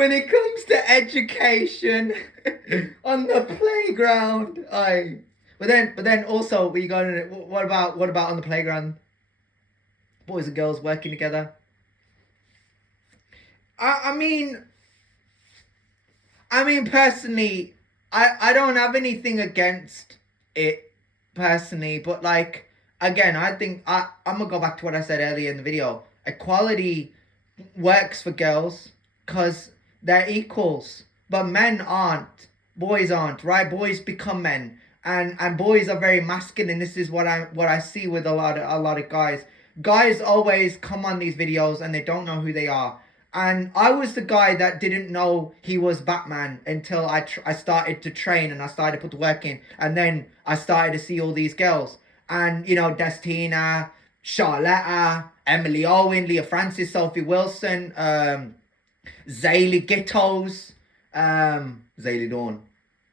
when it comes to education on the playground, but then also we got in it. What about on the playground? Boys and girls working together. I mean, personally, I don't have anything against it personally, but like again, I think I'm gonna go back to what I said earlier in the video. Equality works for girls because they're equals, but men aren't. Boys aren't, right? Boys become men, and boys are very masculine. This is what I see with a lot of guys. Guys always come on these videos and they don't know who they are. And I was the guy that didn't know he was Batman until I started to train and I started to put the work in. And then I started to see all these girls. And, Destina, Charlotta, Emily Owen, Leah Francis, Sophie Wilson, Zaylee Gittos, Zaylee Dawn.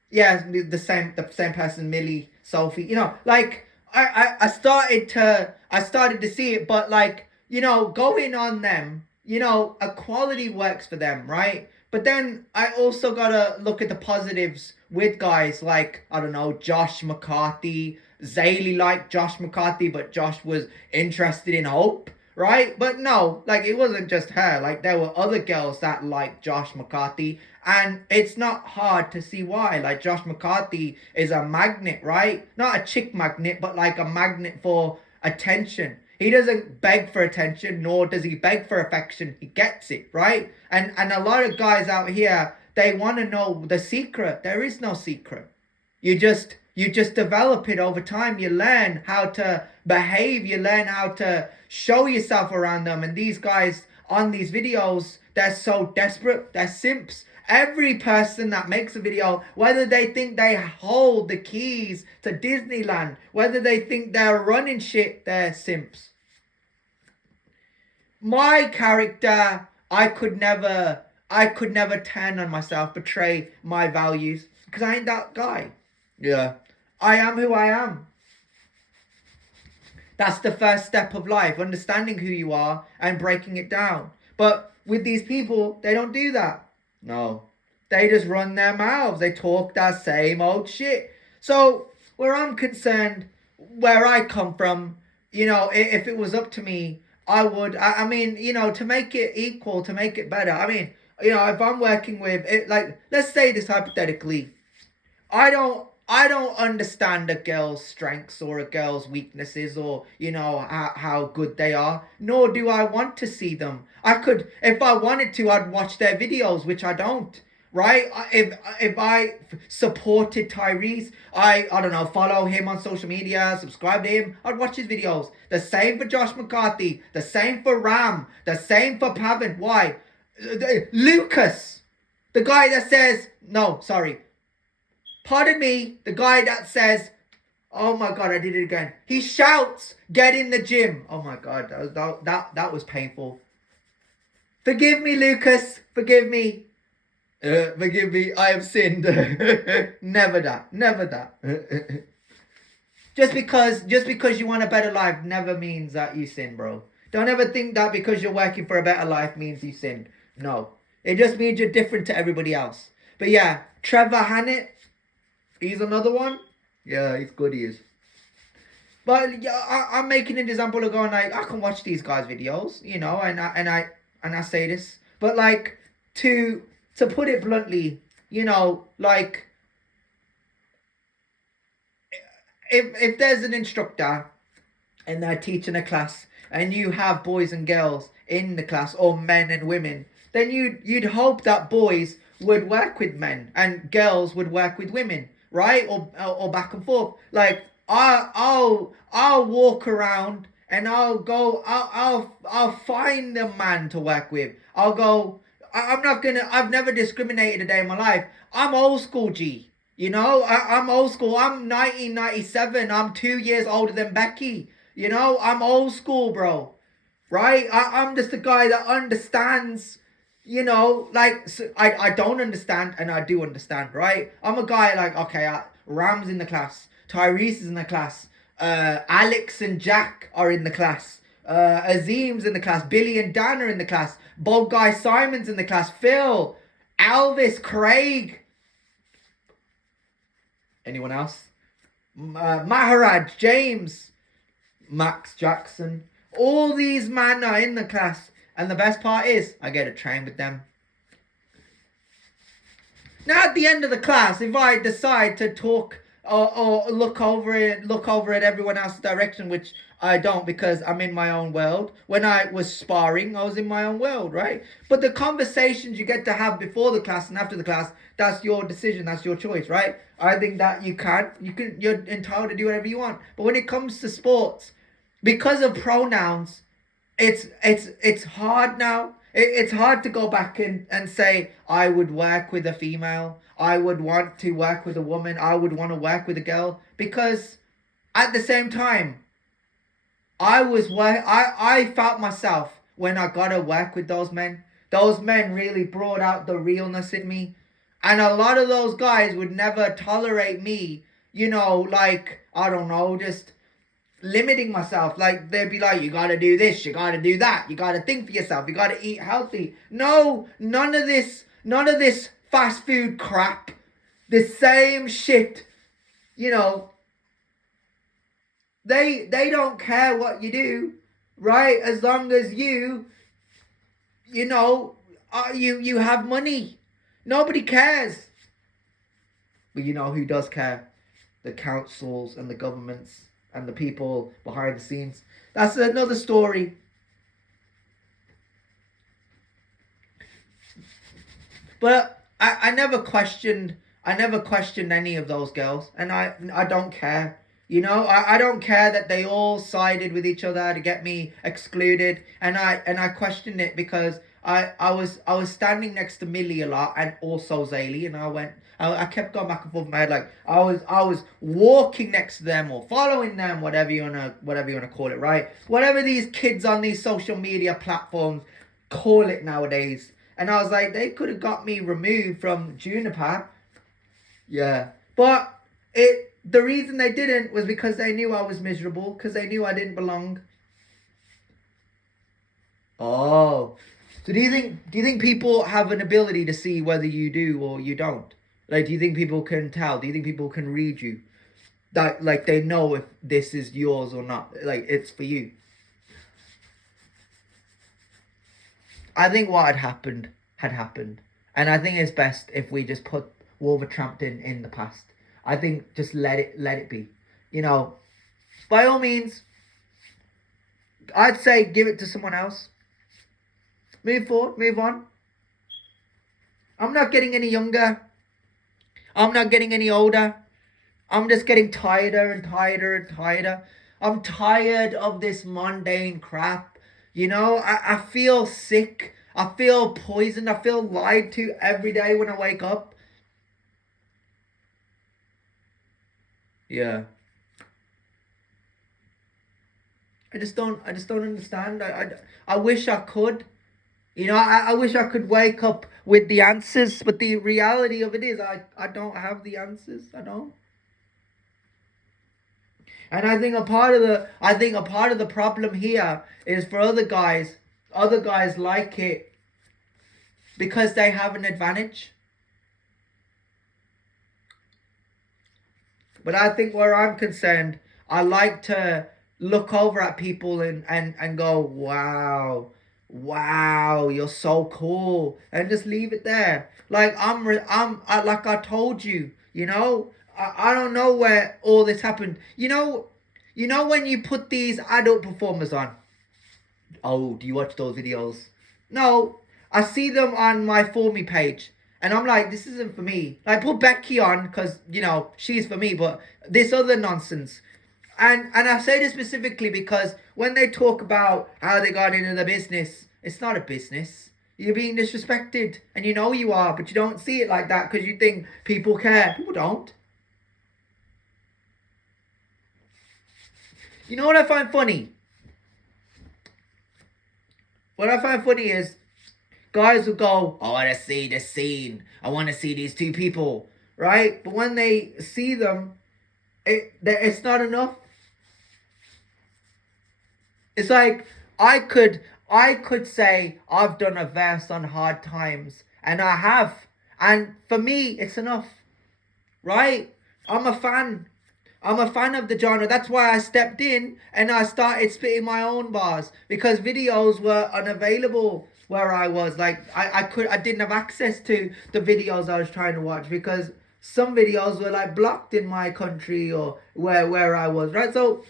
Yeah, the same person, Millie, Sophie. Like I started to see it, but like, going on them, equality works for them, right? But then I also gotta look at the positives with guys like, I don't know, Josh McCarthy. Zaylee liked Josh McCarthy, but Josh was interested in Hope, right? But no, like it wasn't just her. Like there were other girls that liked Josh McCarthy, and it's not hard to see why. Like Josh McCarthy is a magnet, right? Not a chick magnet, but like a magnet for attention. He doesn't beg for attention, nor does he beg for affection. He gets it, right? And a lot of guys out here, they want to know the secret. There is no secret. You just develop it over time. You learn how to behave. You learn how to show yourself around them. And these guys on these videos, they're so desperate. They're simps. Every person that makes a video, whether they think they hold the keys to Disneyland, whether they think they're running shit, they're simps. My character, I could never turn on myself, betray my values, because I ain't that guy. Yeah. I am who I am. That's the first step of life, understanding who you are and breaking it down. But with these people, they don't do that. No. They just run their mouths. They talk that same old shit. So, where I'm concerned, where I come from, if it was up to me, I would, to make it equal, to make it better. If I'm working with, like, let's say this hypothetically, I don't understand a girl's strengths or a girl's weaknesses, or how good they are, nor do I want to see them. I could, if I wanted to, I'd watch their videos, which I don't. Right? If I supported Tyrese, I don't know, follow him on social media, subscribe to him, I'd watch his videos. The same for Josh McCarthy, the same for Ram, the same for Pavan. Why? Lucas, the guy that says, no, sorry, pardon me, the guy that says, oh my God, I did it again. He shouts, get in the gym. Oh my God, that was painful. Forgive me, Lucas, forgive me. Forgive me, I have sinned. Never that. Just because you want a better life never means that you sin, bro. Don't ever think that because you're working for a better life means you sinned. No. It just means you're different to everybody else. But yeah, Trevor Hannett, he's another one. Yeah, he's good, he is. But yeah, I'm making an example of going like, I can watch these guys' videos, and I say this, but like to put it bluntly, like if there's an instructor and they're teaching a class and you have boys and girls in the class, or men and women, then you'd hope that boys would work with men and girls would work with women, right? Or back and forth. Like I'll walk around and I'll find a man to work with. I'll go. I've never discriminated a day in my life. I'm old school, G. I'm old school. I'm 1997. I'm 2 years older than Becky. I'm old school, bro. Right? I'm just a guy that understands, like, so I don't understand and I do understand, right? I'm a guy like, okay, Ram's in the class. Tyrese is in the class. Alex and Jack are in the class. Azim's in the class. Billy and Dan are in the class. Bold Guy Simon's in the class. Phil, Elvis Craig. Anyone else? Maharaj James. Max Jackson. All these men are in the class. And the best part is, I get to train with them. Now at the end of the class, if I decide to talk or look over at everyone else's direction, which I don't because I'm in my own world. When I was sparring, I was in my own world, right? But the conversations you get to have before the class and after the class, that's your decision, that's your choice, right? I think that you're entitled to do whatever you want. But when it comes to sports, because of pronouns, it's hard now. It's hard to go back and say, I would work with a female. I would want to work with a woman. I would want to work with a girl. Because at the same time, I felt myself when I got to work with those men. Those men really brought out the realness in me. And a lot of those guys would never tolerate me, like, I don't know, just limiting myself. Like, they'd be like, you gotta do this, you gotta do that, you gotta think for yourself, you gotta eat healthy. No, none of this fast food crap. The same shit. They don't care what you do, right? As long as you have money. Nobody cares. But you know who does care? The councils and the governments and the people behind the scenes. That's another story. But I never questioned any of those girls, and I don't care. I don't care that they all sided with each other to get me excluded, and I questioned it because I was standing next to Millie a lot and also Zaylee, and I kept going back and forth in my head, like I was walking next to them or following them, whatever you wanna call it, right? Whatever these kids on these social media platforms call it nowadays. And I was like, they could have got me removed from Juniper. Yeah. But the reason they didn't was because they knew I was miserable, because they knew I didn't belong. Oh. So do you think people have an ability to see whether you do or you don't? Like, do you think people can tell? Do you think people can read you? That, like, they know if this is yours or not. Like, it's for you. I think what had happened. And I think it's best if we just put Wolverhampton in the past. I think just let it be. By all means, I'd say give it to someone else. Move forward, move on. I'm not getting any younger. I'm not getting any older. I'm just getting tireder and tireder and tireder. I'm tired of this mundane crap. I feel sick. I feel poisoned. I feel lied to every day when I wake up. Yeah. I just don't understand. I wish I could. I wish I could wake up with the answers, but the reality of it is I don't have the answers. I don't. And I think a part of the problem here is for other guys like it because they have an advantage. But I think where I'm concerned, I like to look over at people and go, wow, you're so cool, and just leave it there. Like like I told you, I don't know where all this happened. When you put these adult performers on. Oh, do you watch those videos? No, I see them on my For Me page. And I'm like, this isn't for me. Like, put Becky on because, she's for me. But this other nonsense. And I say this specifically because when they talk about how they got into the business, it's not a business. You're being disrespected. And you know you are. But you don't see it like that because you think people care. People don't. You know what I find funny? What I find funny is guys will go, I want to see the scene. I want to see these two people, right? But when they see them, it's not enough. It's like I could say I've done a verse on hard times, and I have. And for me, it's enough, right? I'm a fan. I'm a fan of the genre. That's why I stepped in and I started spitting my own bars, because videos were unavailable where I was. Like I didn't have access to the videos I was trying to watch, because some videos were like blocked in my country or where I was, right? So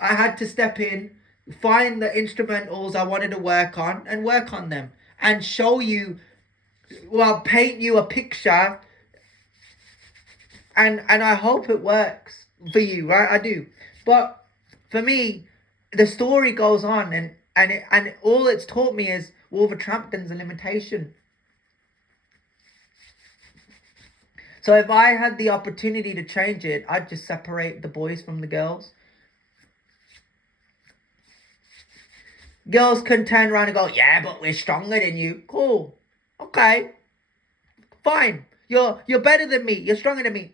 I had to step in, find the instrumentals I wanted to work on and work on them and show you, well, paint you a picture, and I hope it works for you, right? I do. But for me, the story goes on, and all it's taught me is Wolverhampton's a limitation. So if I had the opportunity to change it, I'd just separate the boys from the girls. Girls can turn around and go, yeah, but we're stronger than you. Cool. Okay. Fine. You're better than me. You're stronger than me.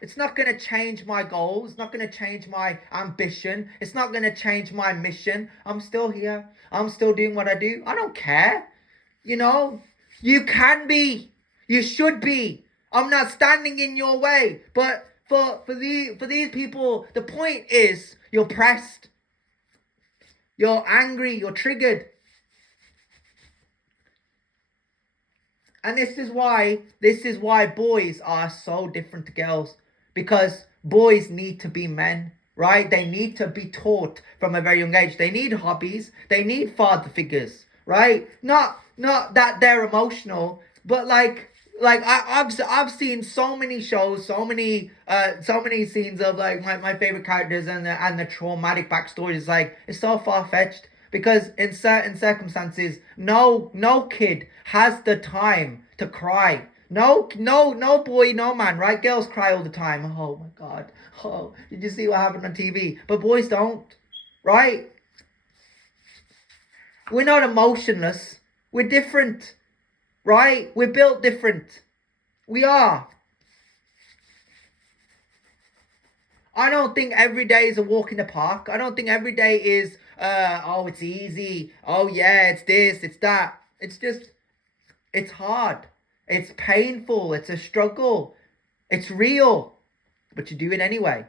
It's not going to change my goals. It's not going to change my ambition. It's not going to change my mission. I'm still here. I'm still doing what I do. I don't care. You know, you can be. You should be. I'm not standing in your way. But for these people, the point is you're pressed. You're angry. You're triggered. And this is why boys are so different to girls. Because boys need to be men, right? They need to be taught from a very young age. They need hobbies. They need father figures, right? Not that they're emotional, but I've seen so many shows, so many scenes of like my favorite characters and the traumatic backstories. Like, it's so far fetched, because in certain circumstances, no kid has the time to cry. No boy, no man, right? Girls cry all the time. Oh my God. Oh, did you see what happened on TV? But boys don't, right? We're not emotionless. We're different, right? We're built different. We are. I don't think every day is a walk in the park. I don't think every day is, oh, it's easy. Oh, yeah, it's this, it's that. It's just, it's hard. It's painful. It's a struggle. It's real. But you do it anyway.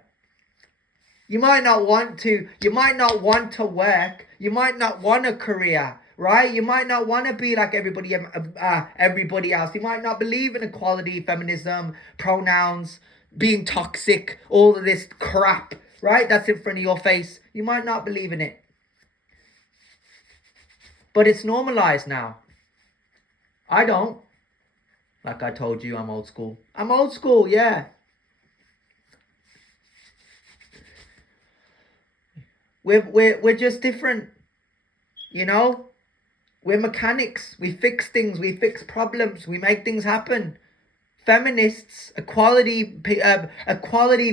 You might not want to. You might not want to work. You might not want a career, right? You might not want to be like everybody else. You might not believe in equality, feminism, pronouns, being toxic, all of this crap, right? That's in front of your face. You might not believe in it. But it's normalized now. I don't. Like I told you, I'm old school. I'm old school, yeah. We're just different, you know? We're mechanics. We fix things. We fix problems. We make things happen. Feminists, equality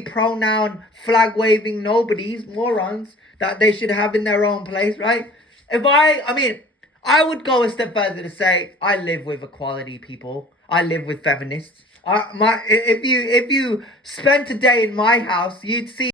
pronoun, flag waving nobodies, morons that they should have in their own place, right? I mean, I would go a step further to say I live with equality people. I live with feminists. If you spent a day in my house, you'd see